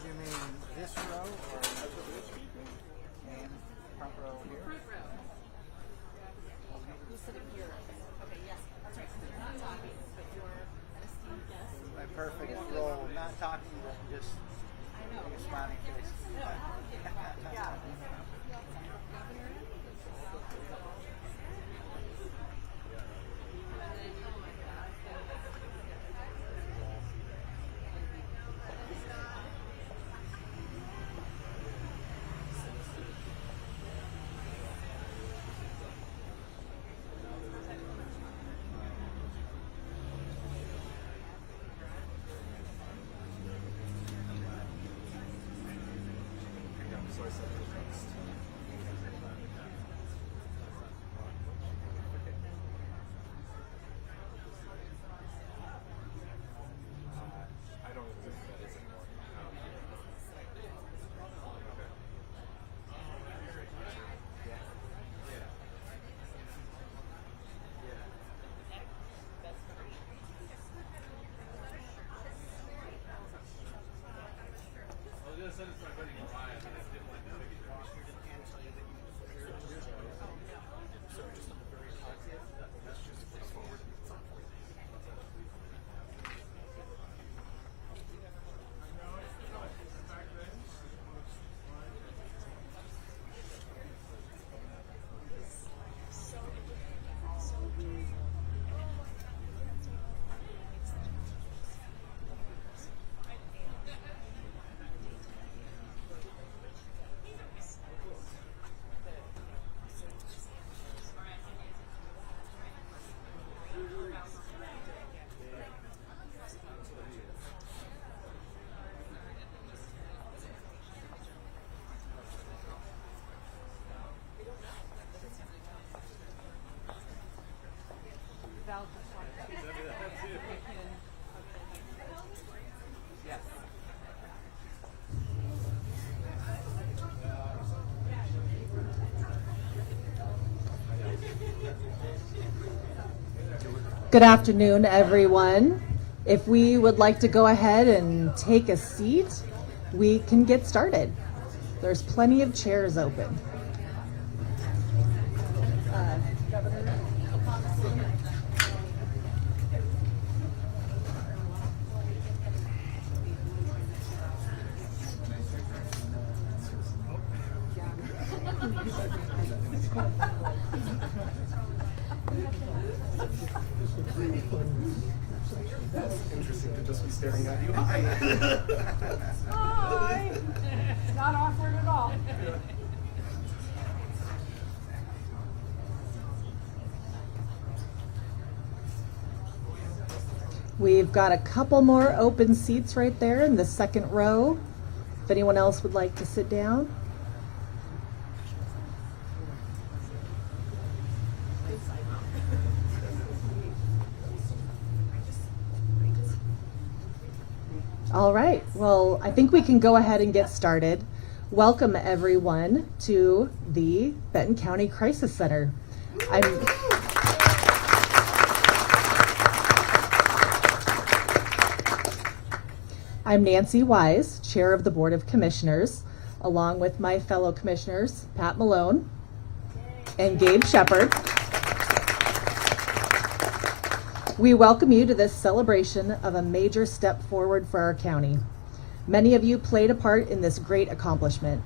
You mean this row or and front row here? Front row. Who's sitting here? Okay, yes, that's right. So you're not talking, but you're an esteemed guest. My perfect role, not talking, but just making a smiling face. Yeah. I don't even know who that is anymore. I was gonna send it to my buddy Mariah, but I didn't want to do it. Val just wanted to. Yes. Good afternoon, everyone. If we would like to go ahead and take a seat, we can get started. There's plenty of chairs open. That's interesting to just be staring at you. Hi. Not awkward at all. We've got a couple more open seats right there in the second row. If anyone else would like to sit down. All right, well, I think we can go ahead and get started. Welcome everyone to the Benton County Crisis Center. I'm Nancy Wise, Chair of the Board of Commissioners, along with my fellow commissioners, Pat Malone and Gabe Shepard. We welcome you to this celebration of a major step forward for our county. Many of you played a part in this great accomplishment.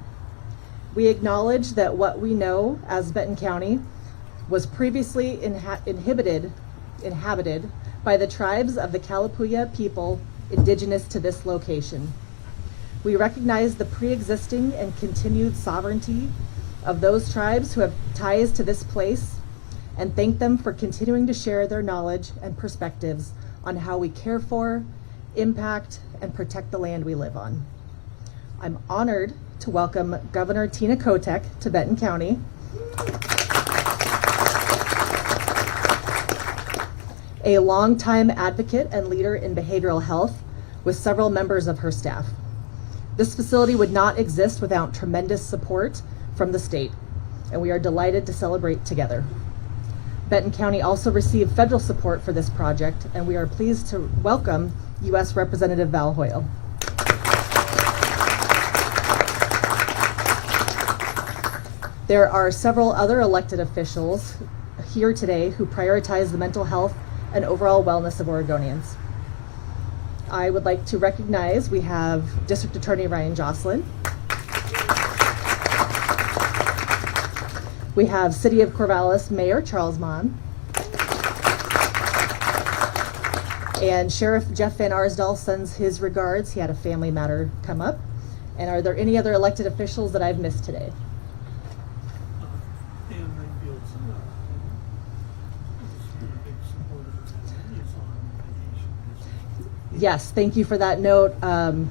We acknowledge that what we know as Benton County was previously inhabited by the tribes of the Kalapuya people indigenous to this location. We recognize the pre-existing and continued sovereignty of those tribes who have ties to this place and thank them for continuing to share their knowledge and perspectives on how we care for, impact, and protect the land we live on. I'm honored to welcome Governor Tina Kotek to Benton County. A longtime advocate and leader in behavioral health with several members of her staff. This facility would not exist without tremendous support from the state, and we are delighted to celebrate together. Benton County also received federal support for this project, and we are pleased to welcome U.S. Representative Val Hoyle. There are several other elected officials here today who prioritize the mental health and overall wellness of Oregonians. I would like to recognize we have District Attorney Ryan Jocelyn. We have City of Corvallis Mayor Charles Mon. And Sheriff Jeff Van Arsdal sends his regards. He had a family matter come up. And are there any other elected officials that I've missed today? Dan Rayfield's been a big supporter and is on vacation. Yes, thank you for that note. Dan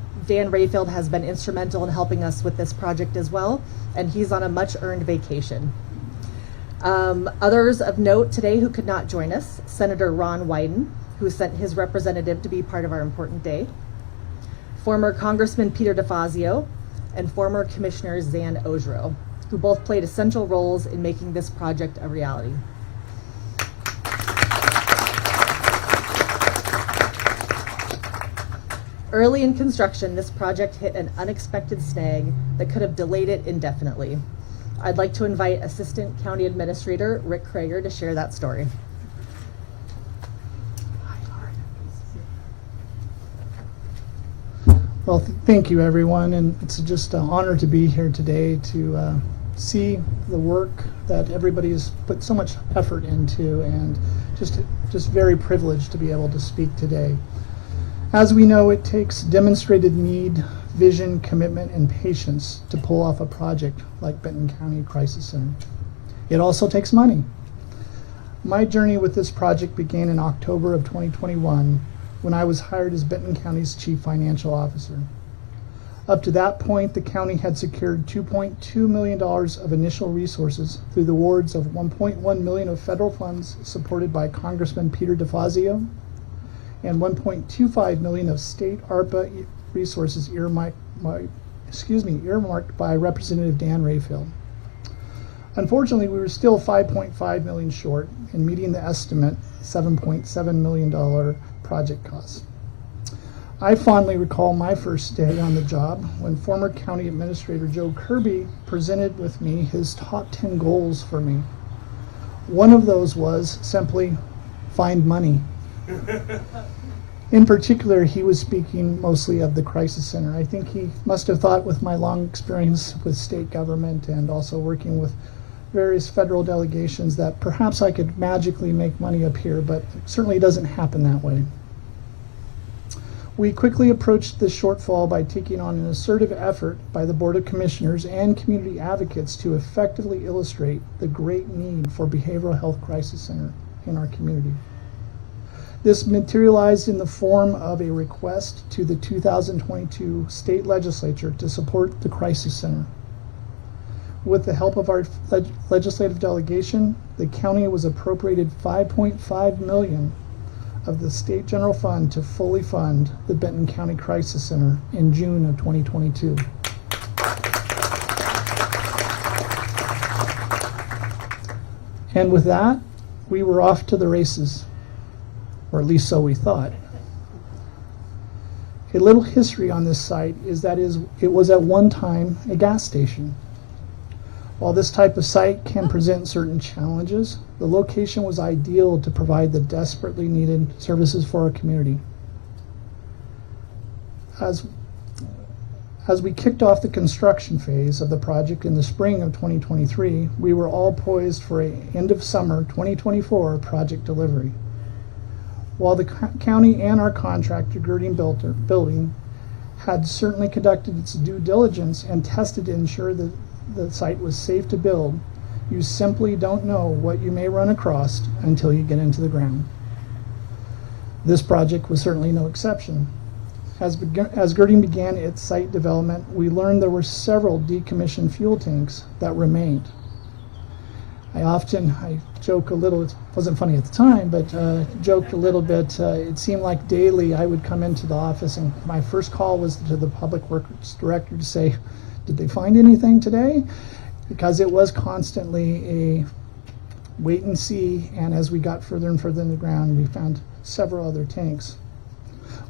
Rayfield has been instrumental in helping us with this project as well, and he's on a much-earned vacation. Others of note today who could not join us: Senator Ron Wyden, who sent his representative to be part of our important day; former Congressman Peter DeFazio; and former Commissioner Zan Ojro, who both played essential roles in making this project a reality. Early in construction, this project hit an unexpected snag that could have delayed it indefinitely. I'd like to invite Assistant County Administrator Rick Krager to share that story. Well, thank you, everyone, and it's just an honor to be here today to see the work that everybody has put so much effort into, and just very privileged to be able to speak today. As we know, it takes demonstrated need, vision, commitment, and patience to pull off a project like Benton County Crisis Center. It also takes money. My journey with this project began in October of 2021 when I was hired as Benton County's Chief Financial Officer. Up to that point, the county had secured $2.2 million of initial resources through the awards of $1.1 million of federal funds supported by Congressman Peter DeFazio and $1.25 million of state ARPA resources earmarked by Representative Dan Rayfield. Unfortunately, we were still $5.5 million short in meeting the estimate $7.7 million project costs. I fondly recall my first day on the job when former County Administrator Joe Kirby presented with me his top 10 goals for me. One of those was simply find money. In particular, he was speaking mostly of the Crisis Center. I think he must have thought, with my long experience with state government and also working with various federal delegations, that perhaps I could magically make money up here, but it certainly doesn't happen that way. We quickly approached this shortfall by taking on an assertive effort by the Board of Commissioners and community advocates to effectively illustrate the great need for behavioral health crisis center in our community. This materialized in the form of a request to the 2022 state legislature to support the Crisis Center. With the help of our legislative delegation, the county was appropriated $5.5 million of the state general fund to fully fund the Benton County Crisis Center in June of 2022. And with that, we were off to the races, or at least so we thought. A little history on this site is that it was at one time a gas station. While this type of site can present certain challenges, the location was ideal to provide the desperately needed services for our community. As we kicked off the construction phase of the project in the spring of 2023, we were all poised for an end of summer 2024 project delivery. While the county and our contractor, Girding Building, had certainly conducted its due diligence and tested to ensure that the site was safe to build, you simply don't know what you may run across until you get into the ground. This project was certainly no exception. As Girding began its site development, we learned there were several decommissioned fuel tanks that remained. I joke a little, it wasn't funny at the time, but joked a little bit. It seemed like daily I would come into the office and my first call was to the public works director to say, did they find anything today? Because it was constantly a wait and see, and as we got further and further in the ground, we found several other tanks.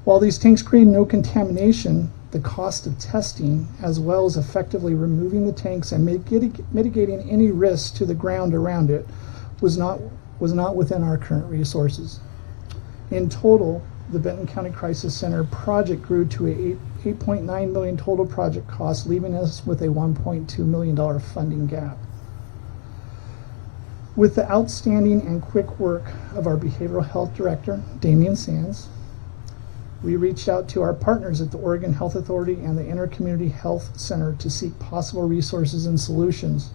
While these tanks created no contamination, the cost of testing, as well as effectively removing the tanks and mitigating any risks to the ground around it, was not within our current resources. In total, the Benton County Crisis Center project grew to a $8.9 million total project cost, leaving us with a $1.2 million funding gap. With the outstanding and quick work of our behavioral health director, Damian Sands, we reached out to our partners at the Oregon Health Authority and the Intercommunity Health Center to seek possible resources and solutions.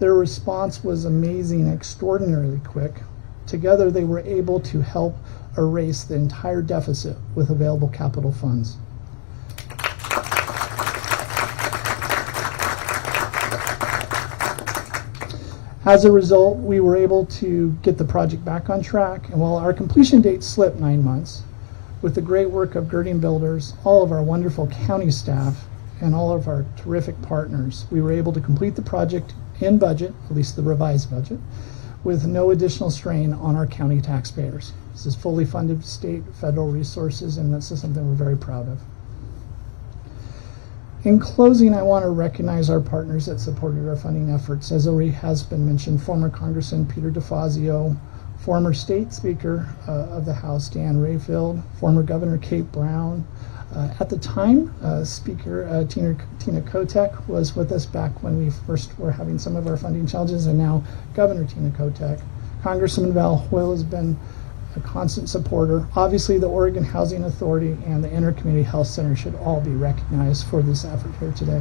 Their response was amazing and extraordinarily quick. Together, they were able to help erase the entire deficit with available capital funds. As a result, we were able to get the project back on track, and while our completion date slipped 9 months, with the great work of girding builders, all of our wonderful county staff, and all of our terrific partners, we were able to complete the project in budget, at least the revised budget, with no additional strain on our county taxpayers. This is fully funded state, federal resources, and this is something we're very proud of. In closing, I want to recognize our partners that supported our funding efforts. As already has been mentioned, former Congressman Peter DeFazio, former State Speaker of the House Dan Rayfield, former Governor Kate Brown. At the time, Speaker Tina Kotek was with us back when we first were having some of our funding challenges, and now Governor Tina Kotek. Congressman Val Hoyle has been a constant supporter. Obviously, the Oregon Housing Authority and the Intercommunity Health Center should all be recognized for this effort here today.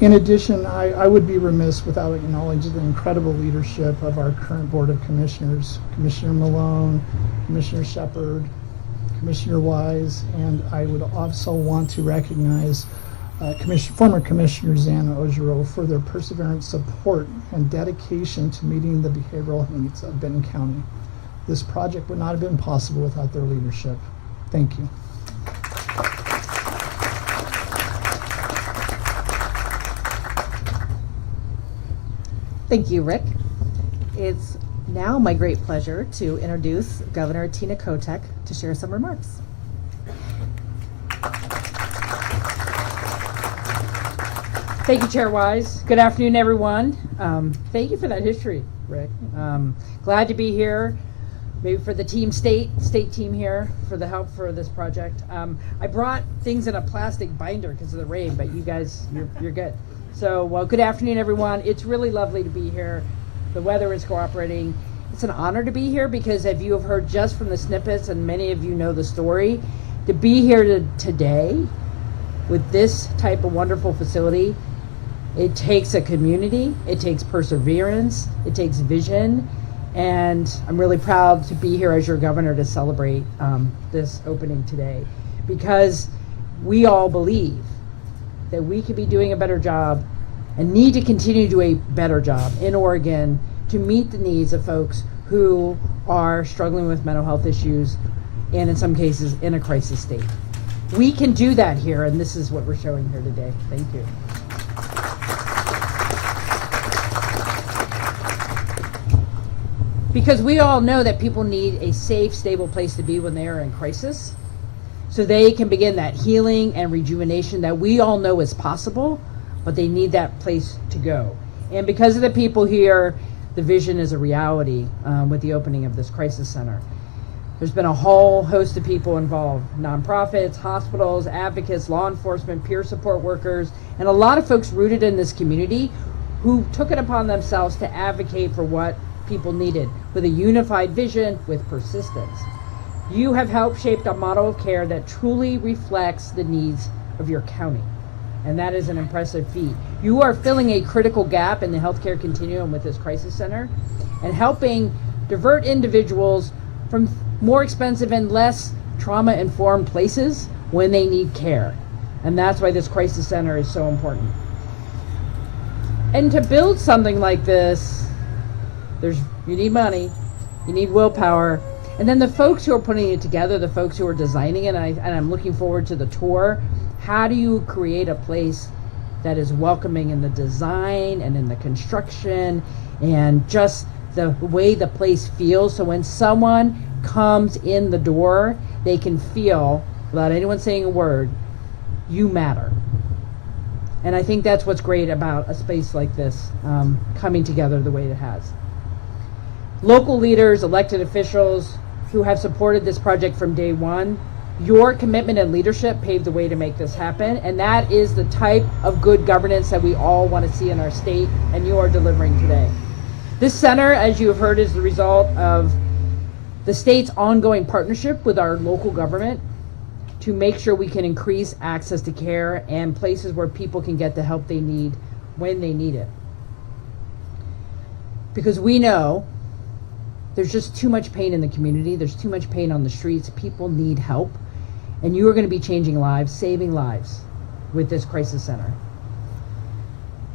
In addition, I would be remiss without acknowledging the incredible leadership of our current Board of Commissioners, Commissioner Malone, Commissioner Shepard, Commissioner Wise, and I would also want to recognize former Commissioner Zana Ojiro for their perseverance, support, and dedication to meeting the behavioral needs of Benton County. This project would not have been possible without their leadership. Thank you. Thank you, Rick. It's now my great pleasure to introduce Governor Tina Kotek to share some remarks. Thank you, Chair Wise. Good afternoon, everyone. Thank you for that history, Rick. Glad to be here. Maybe for the state team here for the help for this project. I brought things in a plastic binder because of the rain, but you guys, you're good. So, well, good afternoon, everyone. It's really lovely to be here. The weather is cooperating. It's an honor to be here because if you have heard just from the snippets, and many of you know the story, to be here today with this type of wonderful facility, it takes a community, it takes perseverance, it takes vision, and I'm really proud to be here as your governor to celebrate this opening today, because we all believe that we could be doing a better job and need to continue to do a better job in Oregon to meet the needs of folks who are struggling with mental health issues and in some cases in a crisis state. We can do that here, and this is what we're showing here today. Thank you. Because we all know that people need a safe, stable place to be when they are in crisis, so they can begin that healing and rejuvenation that we all know is possible, but they need that place to go. And because of the people here, the vision is a reality with the opening of this crisis center. There's been a whole host of people involved: nonprofits, hospitals, advocates, law enforcement, peer support workers, and a lot of folks rooted in this community who took it upon themselves to advocate for what people needed with a unified vision, with persistence. You have helped shape a model of care that truly reflects the needs of your county, and that is an impressive feat. You are filling a critical gap in the healthcare continuum with this crisis center and helping divert individuals from more expensive and less trauma-informed places when they need care. And that's why this crisis center is so important. And to build something like this, you need money, you need willpower, and then the folks who are putting it together, the folks who are designing it, and I'm looking forward to the tour. How do you create a place that is welcoming in the design and in the construction and just the way the place feels. So when someone comes in the door, they can feel, without anyone saying a word, you matter. And I think that's what's great about a space like this coming together the way it has. Local leaders, elected officials who have supported this project from day one, your commitment and leadership paved the way to make this happen, and that is the type of good governance that we all want to see in our state, and you are delivering today. This center, as you have heard, is the result of the state's ongoing partnership with our local government to make sure we can increase access to care and places where people can get the help they need when they need it. Because we know there's just too much pain in the community, there's too much pain on the streets, people need help, and you are going to be changing lives, saving lives with this crisis center.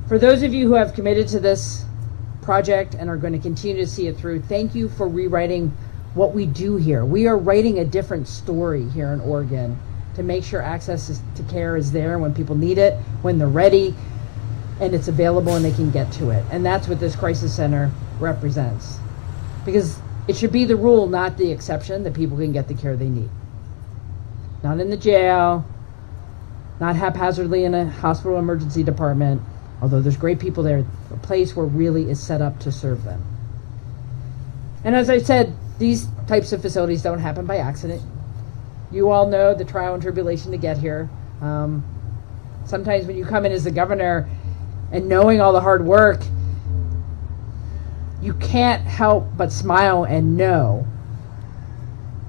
For those of you who have committed to this project and are going to continue to see it through, thank you for rewriting what we do here. We are writing a different story here in Oregon to make sure access to care is there when people need it, when they're ready, and it's available and they can get to it. And that's what this crisis center represents. Because it should be the rule, not the exception, that people can get the care they need. Not in the jail, not haphazardly in a hospital emergency department, although there's great people there, a place where really is set up to serve them. And as I said, these types of facilities don't happen by accident. You all know the trial and tribulation to get here. Sometimes when you come in as the governor and knowing all the hard work, you can't help but smile and know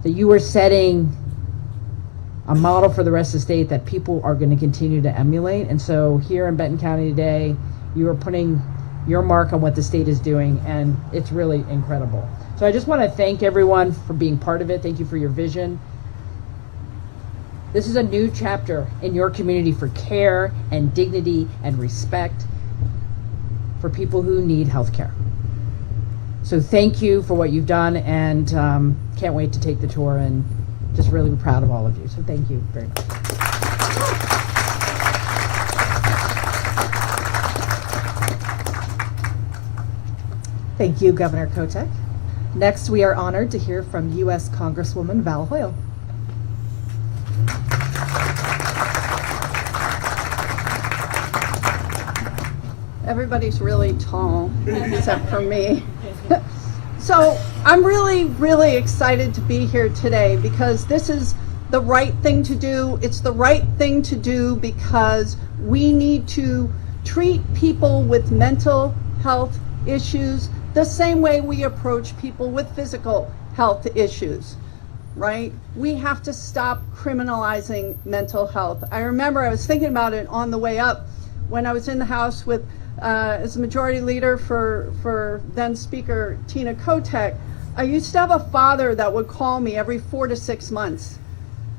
that you are setting a model for the rest of the state that people are going to continue to emulate. And so here in Benton County today, you are putting your mark on what the state is doing, and it's really incredible. So I just want to thank everyone for being part of it. Thank you for your vision. This is a new chapter in your community for care and dignity and respect for people who need health care. So thank you for what you've done, and can't wait to take the tour, and just really proud of all of you. So thank you very much. Thank you, Governor Kotek. Next, we are honored to hear from U.S. Congresswoman Val Hoyle. Everybody's really tall, except for me. So I'm really, really excited to be here today because this is the right thing to do. It's the right thing to do because we need to treat people with mental health issues the same way we approach people with physical health issues, right? We have to stop criminalizing mental health. I remember I was thinking about it on the way up when I was in the House with as a majority leader for then Speaker Tina Kotek. I used to have a father that would call me every 4 to 6 months,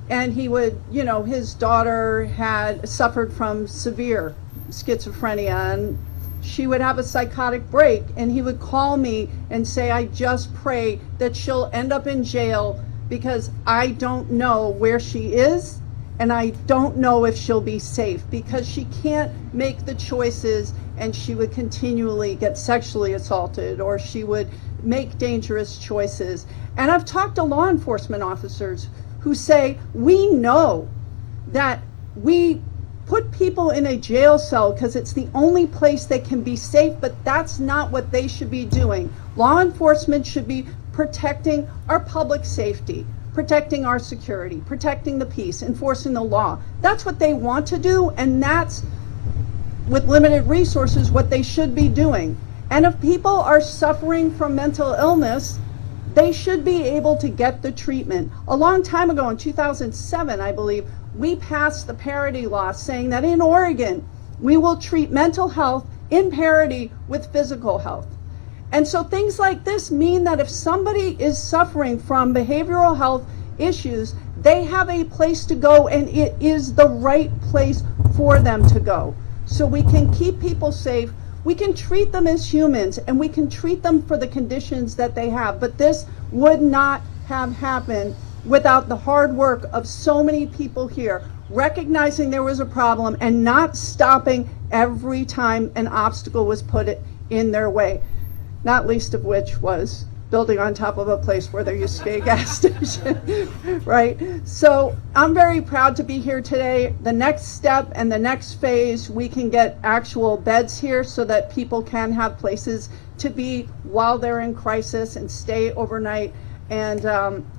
and he would, you know, his daughter had suffered from severe schizophrenia, and she would have a psychotic break, and he would call me and say, I just pray that she'll end up in jail because I don't know where she is, and I don't know if she'll be safe because she can't make the choices, and she would continually get sexually assaulted, or she would make dangerous choices. And I've talked to law enforcement officers who say, we know that we put people in a jail cell because it's the only place they can be safe, but that's not what they should be doing. Law enforcement should be protecting our public safety, protecting our security, protecting the peace, enforcing the law. That's what they want to do, and that's, with limited resources, what they should be doing. And if people are suffering from mental illness, they should be able to get the treatment. A long time ago, in 2007, I believe, we passed the parity law saying that in Oregon, we will treat mental health in parity with physical health. And so things like this mean that if somebody is suffering from behavioral health issues, they have a place to go, and it is the right place for them to go. So we can keep people safe, we can treat them as humans, and we can treat them for the conditions that they have. But this would not have happened without the hard work of so many people here, recognizing there was a problem and not stopping every time an obstacle was put in their way. not least of which was building on top of a place where there used to be a gas station, right? So I'm very proud to be here today. The next step and the next phase, we can get actual beds here so that people can have places to be while they're in crisis and stay overnight. And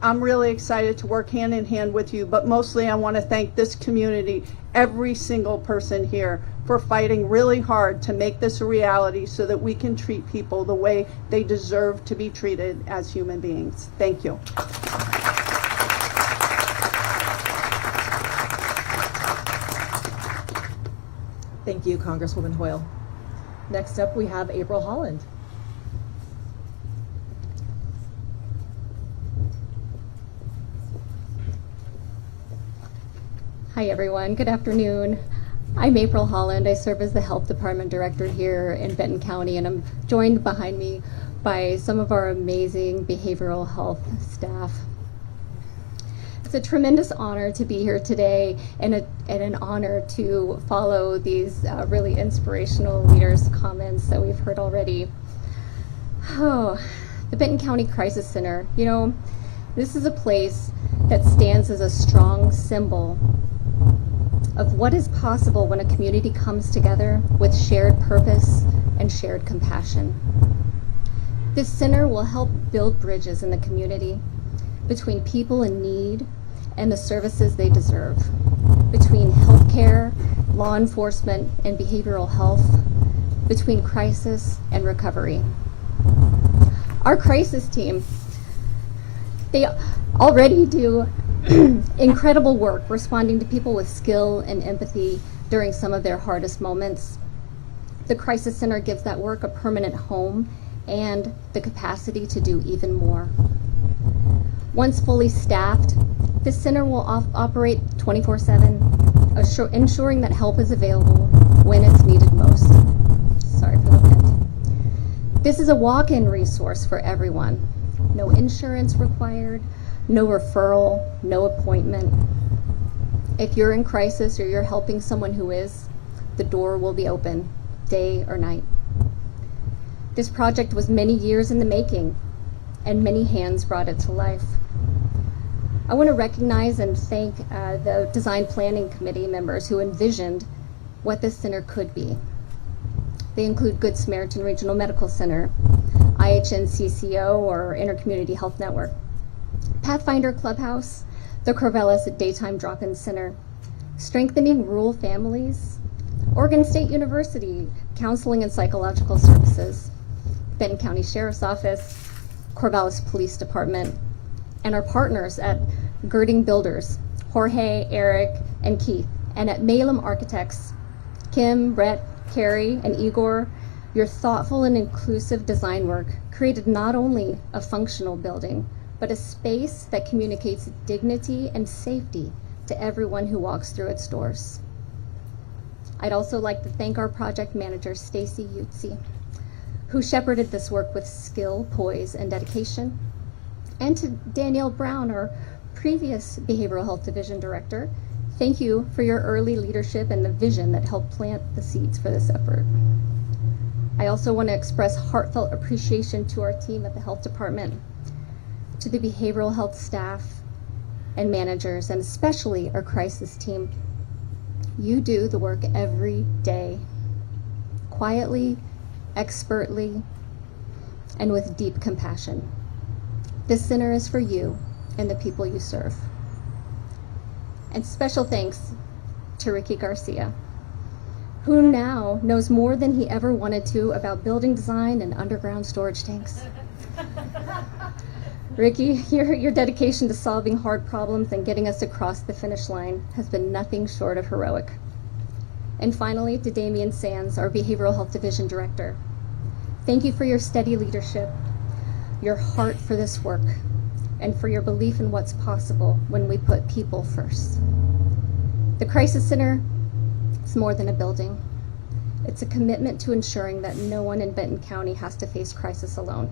I'm really excited to work hand in hand with you, but mostly I want to thank this community, every single person here, for fighting really hard to make this a reality so that we can treat people the way they deserve to be treated as human beings. Thank you. Thank you, Congresswoman Hoyle. Next up, we have April Holland. Hi everyone, good afternoon. I'm April Holland. I serve as the Health Department Director here in Benton County, and I'm joined behind me by some of our amazing behavioral health staff. It's a tremendous honor to be here today and an honor to follow these really inspirational leaders' comments that we've heard already. Oh, the Benton County Crisis Center, you know, this is a place that stands as a strong symbol of what is possible when a community comes together with shared purpose and shared compassion. This center will help build bridges in the community between people in need and the services they deserve, between healthcare, law enforcement, and behavioral health, between crisis and recovery. Our crisis team, they already do incredible work responding to people with skill and empathy during some of their hardest moments. The Crisis Center gives that work a permanent home and the capacity to do even more. Once fully staffed, this center will operate 24/7, ensuring that help is available when it's needed most. Sorry for the wind. This is a walk-in resource for everyone. No insurance required, no referral, no appointment. If you're in crisis or you're helping someone who is, the door will be open, day or night. This project was many years in the making, and many hands brought it to life. I want to recognize and thank the Design Planning Committee members who envisioned what this center could be. They include Good Samaritan Regional Medical Center, IHNCCO or Intercommunity Health Network, Pathfinder Clubhouse, the Corvallis Daytime Drop-In Center, Strengthening Rural Families, Oregon State University Counseling and Psychological Services, Benton County Sheriff's Office, Corvallis Police Department, and our partners at Girding Builders, Jorge, Eric, and Keith, and at Malum Architects, Kim, Brett, Carrie, and Igor. Your thoughtful and inclusive design work created not only a functional building, but a space that communicates dignity and safety to everyone who walks through its doors. I'd also like to thank our project manager, Stacy Utzi, who shepherded this work with skill, poise, and dedication, and to Danielle Brown, our previous Behavioral Health Division Director. Thank you for your early leadership and the vision that helped plant the seeds for this effort. I also want to express heartfelt appreciation to our team at the Health Department, to the behavioral health staff and managers, and especially our crisis team. You do the work every day, quietly, expertly, and with deep compassion. This center is for you and the people you serve. And special thanks to Ricky Garcia, who now knows more than he ever wanted to about building design and underground storage tanks. Ricky, your dedication to solving hard problems and getting us across the finish line has been nothing short of heroic. And finally, to Damian Sands, our Behavioral Health Division Director. Thank you for your steady leadership, your heart for this work, and for your belief in what's possible when we put people first. The Crisis Center is more than a building. It's a commitment to ensuring that no one in Benton County has to face crisis alone.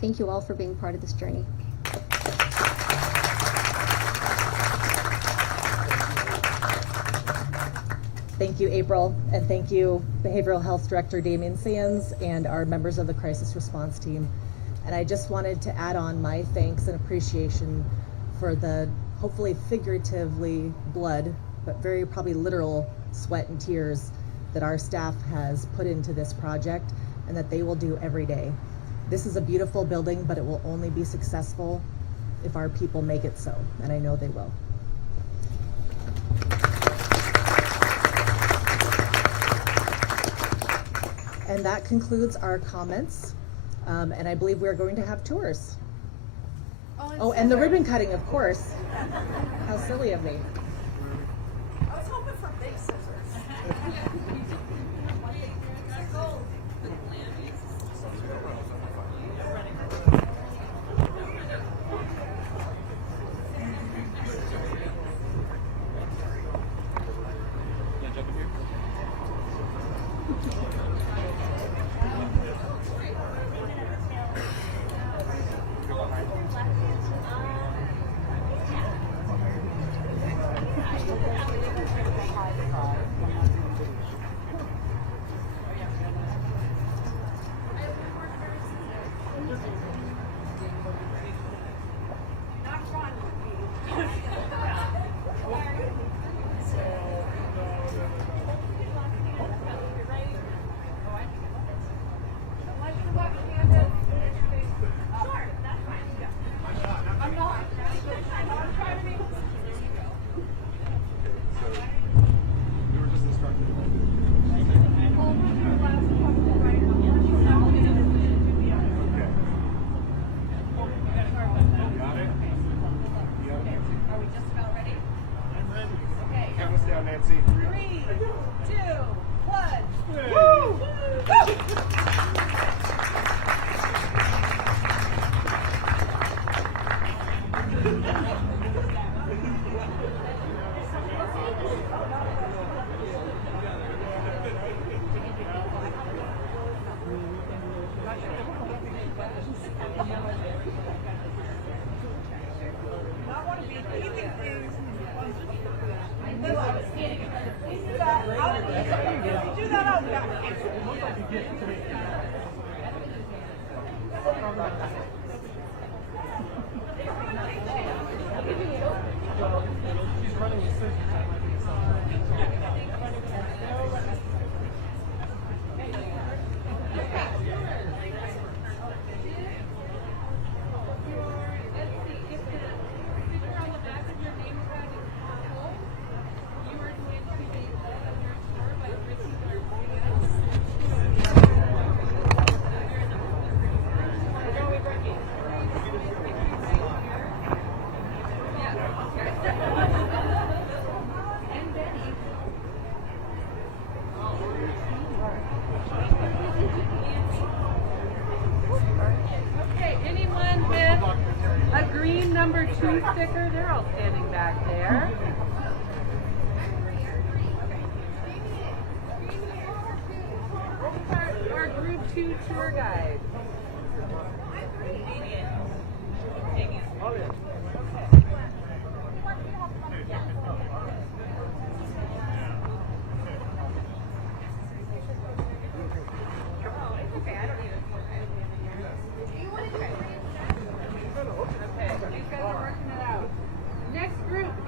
Thank you all for being part of this journey. Thank you, April, and thank you, Behavioral Health Director Damien Sands and our members of the crisis response team. And I just wanted to add on my thanks and appreciation for the hopefully figuratively blood, but very probably literal sweat and tears that our staff has put into this project and that they will do every day. This is a beautiful building, but it will only be successful if our people make it so, and I know they will. And that concludes our comments, and I believe we're going to have tours. Oh, and the ribbon cutting, of course. How silly of me. I was hoping for big scissors. number 2 sticker, they're all standing back there. Our group 2 tour guide.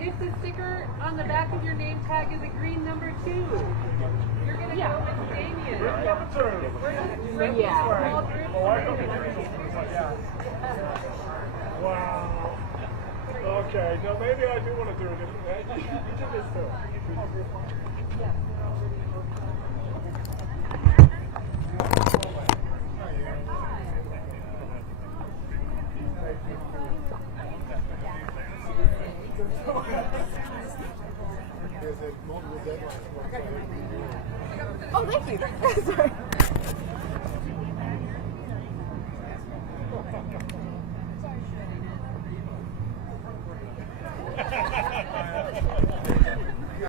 If the sticker on the back of your name tag is a green number 2, you're going to go with Damien. Green number 2. We're going to small group. Wow. Okay, now maybe I do want to do it. You did this too. Yeah. Oh, thank you. Sorry.